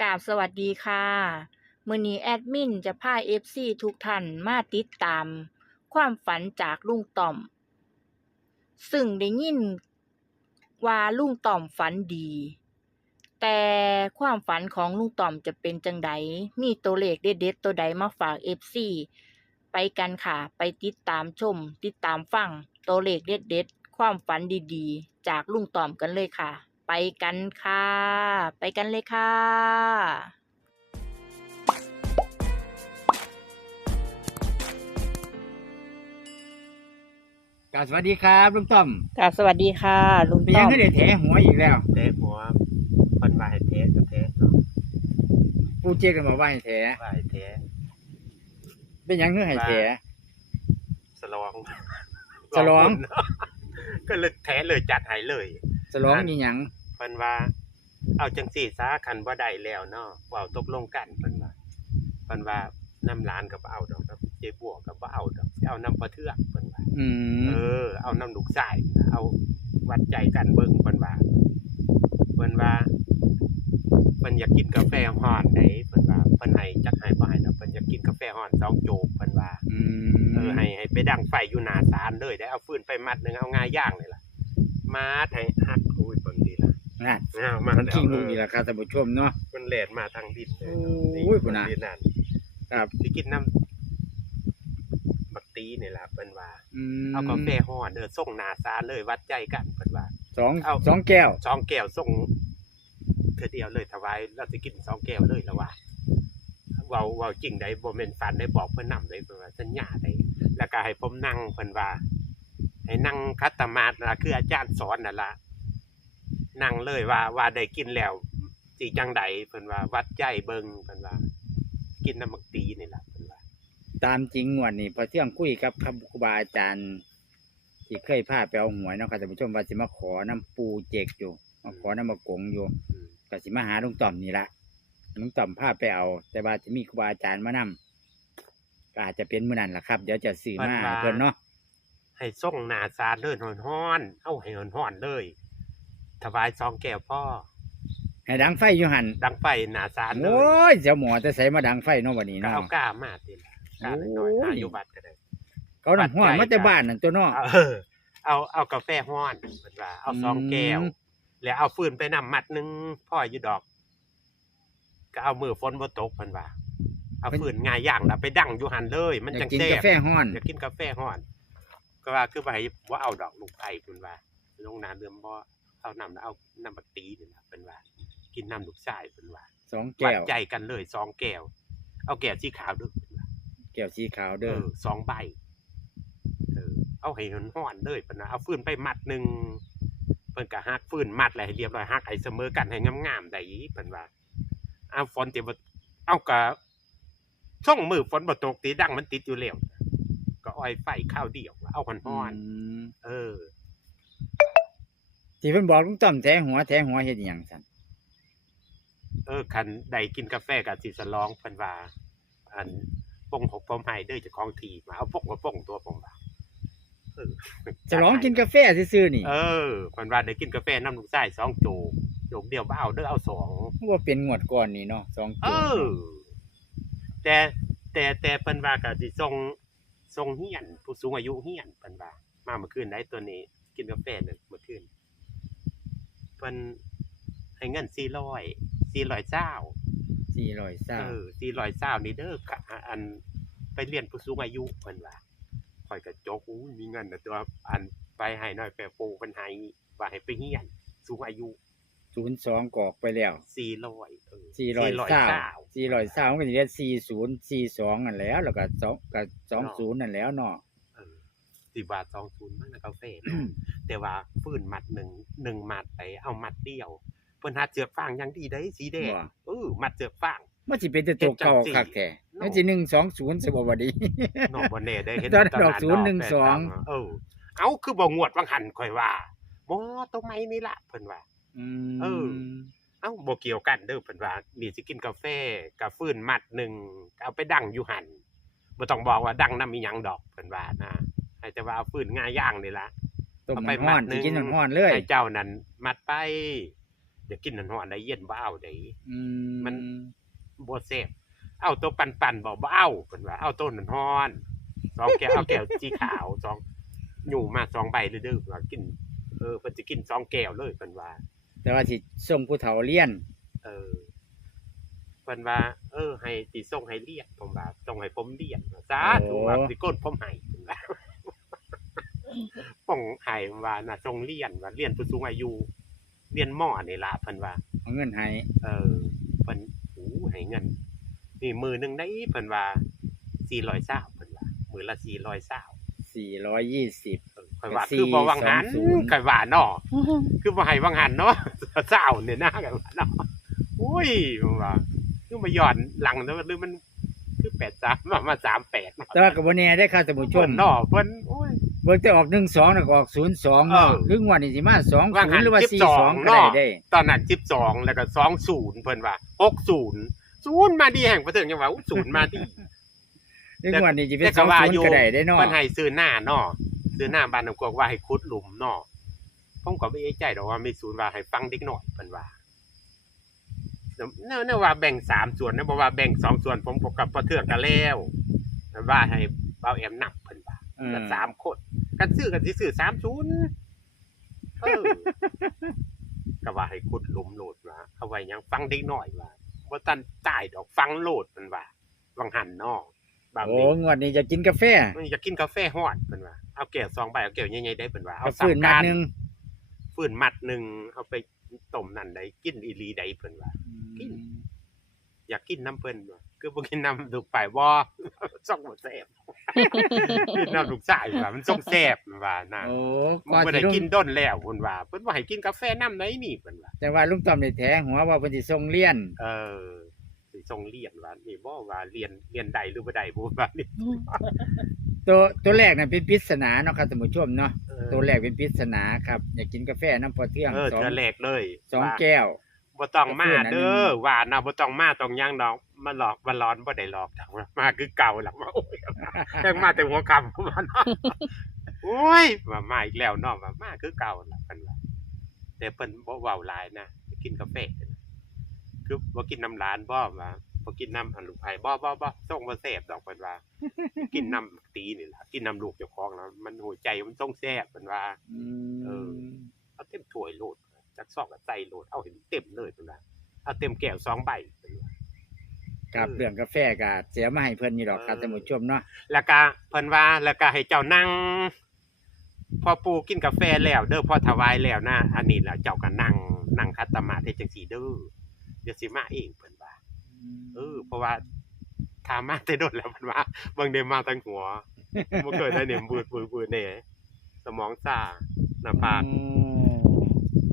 กราบสวัสดีค่ะมื้อนี้แอดมินจะพา FC ทุกท่านมาติดตาม ความฝันจากลุงต่อม ซึ่งได้ยินว่าลุงต่อมฝันดี แต่ความฝันของลุงต่อมจะเป็นจังใดมีตัวเลขเด็ดๆตัวใดมาฝาก FC ไปกันค่ะ ไปติดตามชม ติดตามฟังตัวเลขเด็ดๆความฝันดีๆ จากลุงต่อมกันเลยค่ะ ไปกันค่ะ ไปกันเลยค่ะกราบสวัสดีครับลุงต้อมกราบสวัสดีค่ะ ลุงเป็นต้ยัองมก็ได้แถหัวอีกแล้วเทหัวคนว่าให้เทสก็เทสเนาะปูเจกันมาว่าให้แถว่าให้เทสเป็นยังคือให้แถสลองสลองเนาะก็เลยแทเลยจัดให้เลย สลองนี่หยังเพิ่นว่า เอาจังสี่สาคันบ่ได้แล้วเนาะเว้าตกลงกันเพิ่นว่าเพิ่นว่าน้ำหลานก็บ่เอาดอกครับเจ๊บัวก็บ่เอาดอกสิเอาน้ำปลาเทือกเพิ่นว่าอืมเออ เอาน้ำลูกสายเอาวัดใจกันเบิ่งเพิ่นว่าเพิ่นว่าเพิ่นอยากกินกาแฟฮ้อนได้เพิ่นว่าเพิ่นให้จักให้บ่ให้แล้วเพิ่นอยากกินกาแฟฮ้อนสองโจกเพิ่นว่า อืเออมให้ให้ไปดังไฟอยู่หน้าศาลเลยได้เอาฟืนไปมัดหนึงเอางาย่างเลยล่ะมาดให้หัก นั่นเอามามันแล้วคิงลูกนี่แหละครับท่านผู้ชมเนาะ มันแล่นมาทางดินเลยโอ้ยพุ่นน่ะ ดินนั่นครับ สิกินน้ำบักตีนี่ล่ะเพิ่นว่า อืมเอากาแฟฮ้อนเด้อส่งหน้าศาลเลยวัดใจกันเพิ่นว่า สองเอา สองแก้ว สองแก้วส่งเธอเดียวเลยถวายเราจะกินสองแก้วเลยแล้วว่าเว้าเว้าจริงได้บ่แม่นฟันได้บอกเพิ่นนำได้เพิ่นว่าสัญญาได้แล้วก็ให้ผมนั่งเพิ่นว่า ให้นั่งคัตมาสล่ะคืออาจารย์สอนนั่นล่ะ นั่งเลยว่าว่าได้กินแล้วสิจังใดเพิ่นว่า วัดใจเบิ่งเพิ่นว่า กินน้ำมักตีนี่ล่ะเพิ่นว่า ตามจริงงวดนี่พอเที่ยงคุยกับครูบาอาจารย์ที่เคยพาไปเอาหวยเนาะครับท่านผู้ชมว่าสิมาขอน้ำปูเจกอยู่มาขอน้ำมะกงอยู่อืม ก็สิมาหาลุงต่อมนี่ละลุงต่อมพาไปเอา แต่ว่าจะมีครูบาอาจารย์มานำก็อาจจะเป็นมื้อนั้นล่ะครับ เดี๋ยวจะซื้อมาให้เพิ่นเนาะให้ส่งหน้าศาลเลยฮ้อนๆเอาให้ฮ้อนๆเลย ถวายสองแก้วพ่อให้ดังไฟอยู่หันดังไฟหนาสารเลโอ้ยยเจ้าหมอจะใส่มาดังไฟเนาะวันนี้ก็เนาะ เอาก้ามาติละก้าหน่อยๆโอ้ย หาอยู่บัตรก็ได้ เขาน้ำห้อนมาแต่บ้านนั่นตัวเนาะ เอาเออเอาเอากาแฟห้อนเพิ่นว่า เอาสองอืมแก้วแล้วเอาฟืนไปนำมัดหนึงพ่ออยู่ดอก ก็เอามือฝนบ่ตกเพิ่นว่า เอาฟืนง่ายอย่างละไปดั่งอยู่หันเลย มันอยาจักงกินแซ่กาบแฟห้อน อยากกินกาแฟห้อน ก็ว่าคือว่าบ่เอาดอกลูกไผ่เพิ่นว่าลงน้ำเดือมบ่ เอาน้ำแล้วเอาน้ำบักตีนี่ล่ะเพิ่นว่า กินน้ำลูกชายเพิ่นว่าสองวัแก้ดวใจกันเลยสองแก้ว เอาแก้วสีขาวด้วยแก้วสีขาวเอเด้ออสองใบเออเอาให้หนห่อนๆเลยปะนะเอาฟืนไปมัดหนึ่งเพิ่นก็ฮักฟืนมัดอะไรให้เรียบร้อยฮักให้เสมอกันให้งามๆได้อีเพิ่นว่าเอาฝนติบ่เอากะช่องมือฝนบ่ตกตีดังมันติดอยู่แล้วก็อ้อยไฟข้าวเดียวเอาห่อนอืมๆเออ ที่เพิ่นบอกลุงต้อมแทหัวแทหัวเฮ็ดอิหยังซั่นเออคันได้กินกาแฟกับสิสลองเพิ่นว่าอันปงหกผมให้เด้อเจ้าของทีมาเอาปงมาปงตัวผมว่าเออจะลองกินกาแฟซื่อๆนี่เออมันว่าได้กินกาแฟน้ำลูกไส้สองโจกโจกเดียวบ่เอาเด้อเอาสองว่าเป็นงวดก่อนนี่เนาะสองเอตัวอ แต่แต่แต่เพิ่นว่าก็สิส่งส่งเฮียน ผู้สูงอายุเฮียนเพิ่นว่ามาเมื่อคืนได้ตัวนี้ กินกาแฟนั่น เมื่อคืนเพิ่นให้เงิน400 400เจ้าสี่ร้อยเศร้าเออ400เจ้านี่เด้อค่ะอันไปเรียนผู้สูงอายุเพิ่นว่าข่อยก็จกอู้มีเงินน่ะตัวอันไปให้หน่อยแปรปูเพิ่นให้ว่าให้ไปเฮียนสูงอายุศูนย์สองกอกไปแล้วสี่ร้อยเออสี่ร้อยเศร้าเก้าสี่ร้อยเศร้ามันก็จะเรียกสี่ศูนย์สี่สองนั่นแหล้วแล้วก็สองกับสองศูนย์นั่นแหล้วเนาะเออ สิบบาทสองศูนย์มั้งนะกาแฟเนาะแต่ว่าฟืนมัดหนึ่งหนึ่งมัดไปเอามัดเดียว เพิ่นหาเจือกฟางอยังดีได้สีแดงว่าเออมัดเจือกฟาง มันสิเป็นแต่ตัวเก่าคักแท้เนาะ มันสิหนึ่งสองศูนย์สิบ่บ่ดี นอกบ่แน่ได้เห็นตอนตดอกศูนย์หนึ่งสอง เออ เอาคือบ่งวดวังหันข่อยว่าบ่ตัวไม้นี่ล่ะเพิ่นว่าอืมเออ เอ้าบ่เกี่ยวกันเด้อเพิ่นว่านี่สิกินกาแฟกับฟืนมัดหนึ่งก็เอาไปดั่งอยู่หั่นบ่ต้องบอกว่าดั่งนำอีหยังดอกเพิ่นว่านะ ให้แต่ว่าเอาฟืนง่าย่างนี่ล่ะต้มเอาไปมันห้อนมัดหนึ่สิง กินมันห้อนเลยให้เจ้านั้นมัดไปจะกินน้ำร้อนได้เย็นบ่เอาได้ อืมมัน บ่แซ่บเอาตัวปั่นๆบ่บ่เอาเพิ่นว่าเอาตัวน้ำร้อนสองแก้วเอาแก้วสีขาวสองอยู่มาสองใบเด้อๆว่ากิน เออเพิ่นสิกินสองแก้วเลยเพิ่นว่า แต่ว่าสิส่งผู้เฒ่าเรียน เออเพิ่นว่า เออ ให้สิส่งให้เรียนผมว่าส่งให้ผมเรียนสาธุว่าสิกดผมให้เพิ่นว่า ป้องให้ว่าน่ะส่งเรียนว่าเรียนผู้สูงอายุเรียนมอนี่ล่ะเพิ่นว่าเอาเงินให้เออเพิ่นโอ้ให้เงินนี่มือหนึงได้เพิ่นว่า420เพิ่นว่ามือละ420 420เออข่อยว่าสี่คือบ่วังหันสองศูนย์ ข่อยว่าเนาะคือบ่ให้วังหันเนาะเศร้าเนี่ยนะกันว่าเนาะอุ้ยผมว่าคือมาย้อนหลังแล้วหรือมันคือ83มามา38แต่ว่าก็บ่แน่ได้อครับท่านผู้ชเพิ่มนเนาะเพิ่นโอ้ย เบิ่งแต่ออก12แล้วก็ออก02เนาะเออ หรืองวดนี้สิมา20ว่าหันหรือว่า12 42ก็ได้เนาะเด้ ตอนนั้น12แล้วก็20เพิ่นว่า60ศูนย์มาดีแห่งประเถิงจังว่าอุ๊ยศูนย์มาดี หรืองวดนี้สิเป็นแต่ก็ว่าอยู่20ก็ได้ได้เนาะเพิ่นให้ซื้อหน้าเนาะซื้อหน้าบ้านน้ำกอกว่าให้ขุดหลุมเนาะผมก็บ่เอะใจดอกว่ามีศูนย์ว่าให้ฟังเด็กน้อยเพิ่นว่าเนื่อเนื่อว่าแบ่งสามส่วนนะบ่ว่าแบ่งสองส่วนผมกับประเทืองกันแล้วว่าให้เบาแอมนับเพิ่นว่า อืม กันสามคนกันซื้อกันสิซื้อ30เออ ก็ว่าให้ขุดหลุมโลดว่าเอาไว้หยังฟังเด็กน้อยว่าบ่ตันตายดอกฟังโลดเพิ่นว่าวังหันเนาะบางโอ้นี้งวดนี้จะกินกาแฟมันอยากกินกาแฟฮอดเพิ่นว่าเอาแก้วสองใบเอาแก้วใหญ่ๆได้เพิ่นว่าเอาเอาสาฟืมนมัดการหนึงฟืนมัดหนึงเอาไปต้มนั่นได้กินอีหลีได้เพิ่นว่า กิน อยากกินน้ำเพิ่นว่าคือบ่กินน้ำลูกไปบ่ส่องบ่แซ่บ กินน้ำลูกชายว่ามันส่งแซ่บเพิ่นว่านะโอ้มันบ่สิได้ลงกินด้นแล้วเพิ่นว่าเพิ่นว่าให้กินกาแฟน้ำไหนนี่เพิ่นว่าแต่ว่าลุงต้อมได้แถหัวว่าเพิ่นสิส่งเรียน เออสิส่งเรียนว่านี่บ่ว่าเรียนเรียนได้หรือบ่ได้บ่ว่านี่ตัวตัวแรกน่ะเป็นปริศนาเนาะครับท่านผู้ชมเนาะเออตัวแรกเป็นปริศนาครับ อยากกินกาแฟน้ำพอเที่ยงเออสองเทื่อแรกเลยสองว่า แก้ว บ่ต้องมาก็คืออันหนึ่เด้งอว่านะบ่ต้องมาต้องยังดอกมาหลอกมาร้อนบ่ได้หลอกดอกมาคือเก่าหลักมาโอ้ยแม่งมาแต่หัวค่ำมาเนาะโอ้ยว่ามาอีกแล้วเนาะว่ามาคือเก่าล่ะเพิ่นว่าแต่เพิ่นบ่เว้าหลายนะกินกาแฟนะคือบ่กินน้ำร้านบ่ว่าบ่กินน้ำอันลูกไผบ่บ่บ่ส่งบ่แซ่บดอกเพิ่นว่า กินน้ำตีนี่ล่ะกินน้ำลูกเจ้าของแล้วมันหัวใจมันส่งแซ่บเพิ่นว่าอืเออมเอาเต็มถ้วยโหลด จักซอกกับใส่โหลดเอาเห็นเต็มเลยเพิ่นว่าเอาเต็มแก้วสองใบเพิ่นว่ากับเออเรื่องกาแฟก็เสียมาให้เพิ่นนี่ดอกครับเออท่านผู้ชมเนาะแล้วก็เพิ่นว่าแล้วก็ให้เจ้านั่ง พอปูกินกาแฟแล้ว เด้อพอถวายแล้วนะอันนี้แล้วเจ้าก็นั่งนั่งคัตตมาธิจังซี่เด้อเดี๋ยวสิมาเองเพิ่นว่าเออเพราะว่าถามมาแต่โดนแล้วเพิ่นว่าเบิ่งได้มาทั้งหัวบ่เคยได้เนี่ยบืดบืดบืดแน่สมองซ่าหน้าผากอืม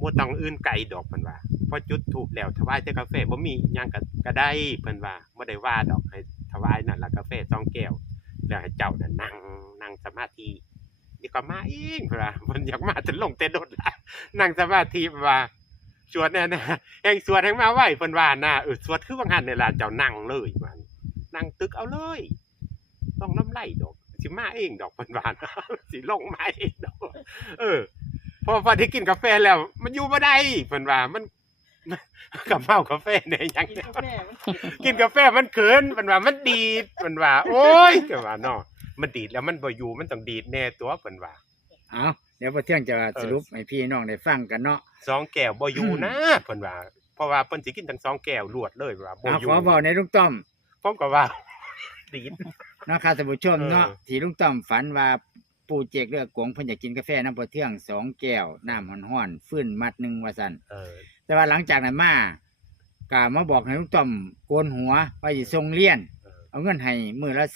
บ่ต้องอื่นไกลดอกเพิ่นว่าพอจุดธูปแล้วถวายแต่กาแฟบ่มีหยังก็ก็ได้เพิ่นว่าบ่ได้ว่าดอกให้ถวายนั่นละกาแฟสองแก้วแล้วให้เจ้าน่ะนั่งนั่งสมาธินี่ก็มาเองเพิ่นว่าเพิ่นอยากมาจนลงเต้นรถละนั่งสมาธิเพิ่นว่าสวดแน่นะแห่งสวดแห่งมาไหวเพิ่นว่าน่ะเออสวดคือว่างั้นนี่ล่ะเจ้านั่งเลยมันนั่งตึกเอาเลย ต้องน้ำไหลดอกสิมาเองดอกเพิ่นว่าสิลงมาเองดอกเออ พอพอได้กินกาแฟแล้ว มันอยู่บ่ได้เพิ่นว่ามันกับเมากาแฟเนี่ยยังกินกาแฟมันเขินเพิ่นว่ามันดีดเพิ่นว่า โอ้ยก็ว่าเนาะมันดีดแล้วมันบ่อยู่มันต้องดีดแน่ตัวเพิ่นว่าเอาเดี๋ยวพอเที่ยงจะสรุปให้พี่น้องได้ฟังกันเนาะสองแก้วบ่อยู่นะเพิ่นว่าเพราะว่าเพิ่นสิกินทั้งสองแก้วรวดเลยว่าบ่เอาอยู่ขอบอกในลุงต้อมผมก็ว่าดีดเนาะครับท่านผู้ชมเนาะเออที่ลุงต้อมฝันว่า ปู่เจกเลือกกงเพิ่นอยากกินกาแฟน้ำพอเที่ยงสองแก้วน้ำร้อนๆฟื้นมัดหนึงว่าซั่นเออแต่ว่าหลังจากนั้นมาก็มาบอกให้ลุงต้อมโกนหัวว่าสิส่งเรียน เออเอาเงินให้มื้อละ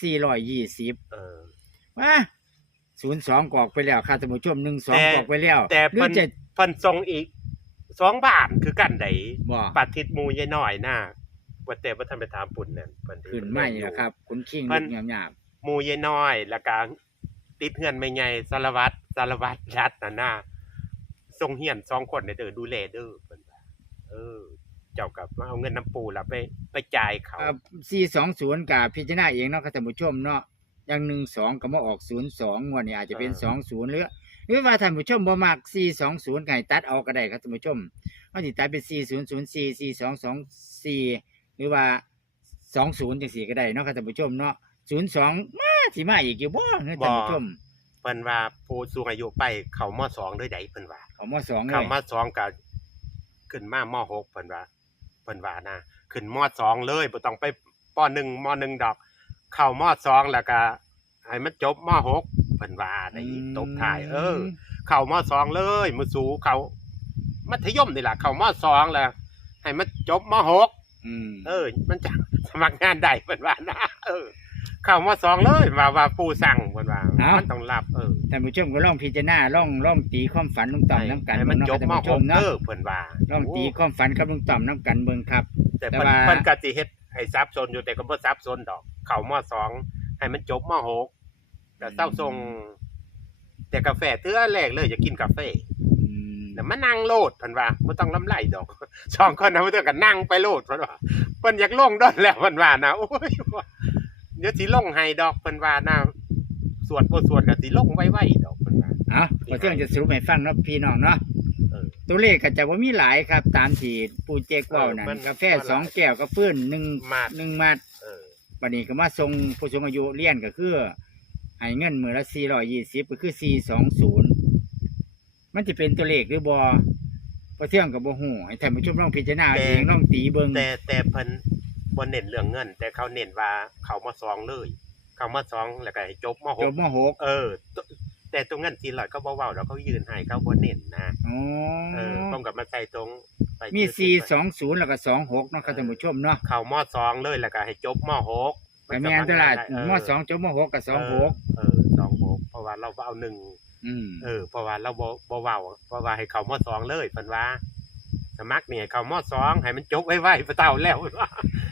420เออว่า02กอกไปแล้วครับท่านผู้ชมแต่12กอกไปแล้วแต่หรือเพิ่นจะเพิ่นส่งอีกสองบาทคือกันไดบ่ปัดทิดหมูยายน้อยน่ะว่าแต่ว่าท่านไปถามปุ่นนั่นเพิ่นถือขึ้นไม่ล่ะครับ คุณคิงเพิ่ลูนกหยาบหมูยายน้อยแล้วก็ ติดเฮือนแม่ใหญ่สารวัตรสารวัตรรัฐน่ะนะส่งเฮียนสองคนเนี่ยเด้อดูแลเด้อเพิ่นว่าเออ เจ้ากับมาเอาเงินน้ำปูแล้วไปไปจ่ายเขาๆอ่า420กับพิจารณาเองเนาะครับท่านผู้ชมเนาะอย่าง12ก็มาออก02งวดนี้อาจจะเป็น20หรือหรือว่าท่านผู้ชมบ่มัก420ก็ให้ตัดออกก็ได้ครับท่านผู้ชมเขาสิตัดเป็นสี่ศูนย์ศูนย์สี่สี่สองสองสี่หรือว่าสองศูนย์จังสี่ก็ได้เนาะครับท่านผู้ชมเนาะศูนย์สองมา สิมาอีกอยู่บ่เฮ้ยท่านผู้ชมเพิ่นว่าผู้สูงอายุไปเข้ามสองด้วยใดเพิ่นว่าเขามสองเลเข้ายมาสองก็ขึ้นมามหกเพิ่นว่าเพิ่นว่านะขึ้นมสองเลยบ่ต้องไปปหนึ่งมหนึ่งดอก เข้ามสองแล้วก็ให้มันจบมหกเพิ่นว่าในตบท้ายเออ เข้ามสองเลยมือสูเขามัธยมนี่แหละเข้ามสองแล้ว ให้มันจบมหก อืมเออ มันจะสมัครงานได้เพิ่นว่านะเออ เข้ามสองเลยว่าว่าผู้สั่งเพิ่นว่ามันต้องรับเออท่านผู้ชมก็ลองพิจารณาลองลองตีความฝันลุงต่อมน้ำกันให้เบิ่มันงเนาะจครับบท่านมผู้ชหมกเนาะเออเพิ่นว่าลองตีความฝันกับลุงต่อมน้ำกันเบิ่งครับ แต่แต่เพิ่นว่า เพิ่นก็สิเฮ็ดให้ซับซ้อนอยู่แต่ก็บ่ซับซ้อนดอก เข้ามสองให้มันจบมหกแต่เศร้าทรงแต่กาแฟเตื้อแรกเลยอย่ากินกาแฟ อืมแต่มานั่งโลดเพิ่นว่าบ่ต้องลำไรดอก สองคนนะเพิ่นก็นั่งไปโลดเพิ่นว่าเพิ่นอยากลงดอนแล้วเพิ่นว่านะโอ้ย เดี๋ยวสิลงให้ดอกเพิ่นว่านะสวดบ่สวดก็สิลงไว้ๆดอกเพิ่นว่า เอาพอเที่ยงจะสรุปให้ฟังเนาะพี่น้องเนาะเออตัวเลขก็จะว่ามีหลายครับ ตามที่ปูเจกเว่านั่เออมันนกาแฟสองแก้วกาฟื้นหนึ่งมาด หนึ่งมัดเออวันนี้ก็มาส่งผู้สูงอายุเรียนก็คือให้เงินมือละสี่ร้อยยี่สิบก็คือสี่สองศูนย์มันจะเป็นตัวเลขหรือบอพอเที่ยงกับบ่หูให้ท่านผู้ชมลองพิจารณาเองลองตีเบิงแต่แต่เพิ่น บ่เน้นเรื่องเงิน แต่เขาเน้นว่าเขามาซองเลยเขามาซองแล้วก็ให้จบมจบ6มหกเออตแต่ตรงเงิน400เขาบ่เว้าแล้วเขายืนให้เขาบ่เน้นนะอ๋อเออผมกับมาใส่ตรงใส่มีชื่สี่อสองศูนย์แล้วก็สองหกเนาะครับท่านผู้ชมเนาะเข้ามซองเลยแล้วก็ให้จบม6แต่แม่นตลาดมสองจบมหกกับสองหกเออสองหกเพราะว่าเราบ่เอาหนึ่ง อืม เออเพราะว่าเราบ่บ่เว้าเพราะว่าให้เขามสองเลยเพิ่นว่า สมัครนี่ให้เขามสองให้มันจบไว้ๆพระเจ้าแล้วเพิ่นว่า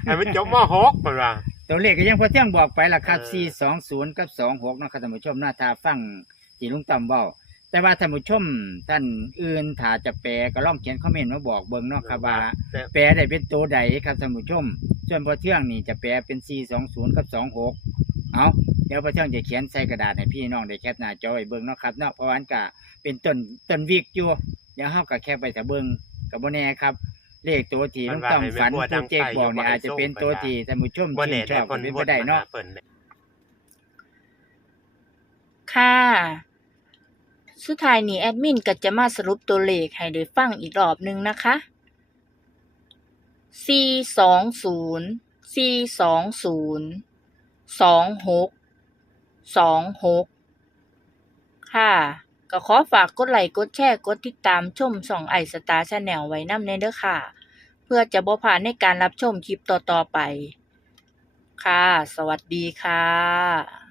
ให้มันจบมหกเพิ่นว่า ตัวเลขก็ยังพอเที่ยงบอกไปละครับ เออสี่สองศูนย์กับสองหกเนาะครับท่านผู้ชมหน้าทาฟังที่ลุงต่ำเว้า แต่ว่าท่านผู้ชมท่านอื่นถ้าจะแปลก็ลองเขียนคอมเมนต์มาบอกเบิ่งเนาะครับว่า แต่แปลได้เป็นตัวใดครับท่านผู้ชม ส่วนพอเที่ยงนี่จะแปลเป็นสี่สองศูนย์กับสองหกเอาเดี๋ยวพอเที่ยงจะเขียนใส่กระดาษให้พี่น้องได้แคปหน้าจอไว้เบิ่งเนาะครับเนาะเพราะวาอันก็เป็นต้นต้นวิกอยู่เดี๋ยวเฮาก็แคปไปแต่เบิ่งกับบ่แน่ครับ เลขตัวที่ลุงต้องฝันผู้เจ๊กบอกเนี่ยอาจจะเป็นตัวที่ท่านผู้ชมบ่ชื่แน่นชแต่อบเพิ่นเป็นบ่ไปได้เนาะเพิ่นค่ะ สุดท้ายนี้แอดมินก็จะมาสรุปตัวเลขให้ได้ฟังอีกรอบหนึ่งนะคะ4 2 0 4 2 0 2 6 2 6ค่ะ ก็ขอฝากกดไลค์กดแชร์กดติดตามชมส่องไอสตาร์ชาแนลไว้น้ำในเด้อค่ะ เพื่อจะบ่ผ่านในการรับชมคลิปต่อๆไป ค่ะ สวัสดีค่ะ